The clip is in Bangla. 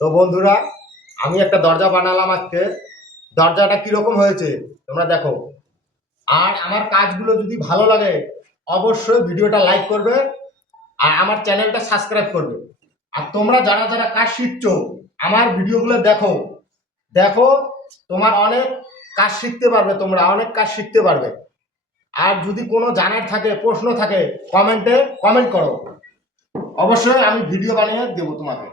তো বন্ধুরা, আমি একটা দরজা বানালাম আজকে। দরজাটা কিরকম হয়েছে তোমরা দেখো। আর আমার কাজগুলো যদি ভালো লাগে অবশ্যই ভিডিওটা লাইক করবে আর আমার চ্যানেলটা সাবস্ক্রাইব করবে। আর তোমরা যারা যারা কাজ শিখছো আমার ভিডিওগুলো দেখো দেখো, তোমার অনেক কাজ শিখতে পারবে, তোমরা অনেক কাজ শিখতে পারবে। আর যদি কোনো জানার থাকে, প্রশ্ন থাকে, কমেন্টে কমেন্ট করো, অবশ্যই আমি ভিডিও বানিয়ে দেবো তোমাকে।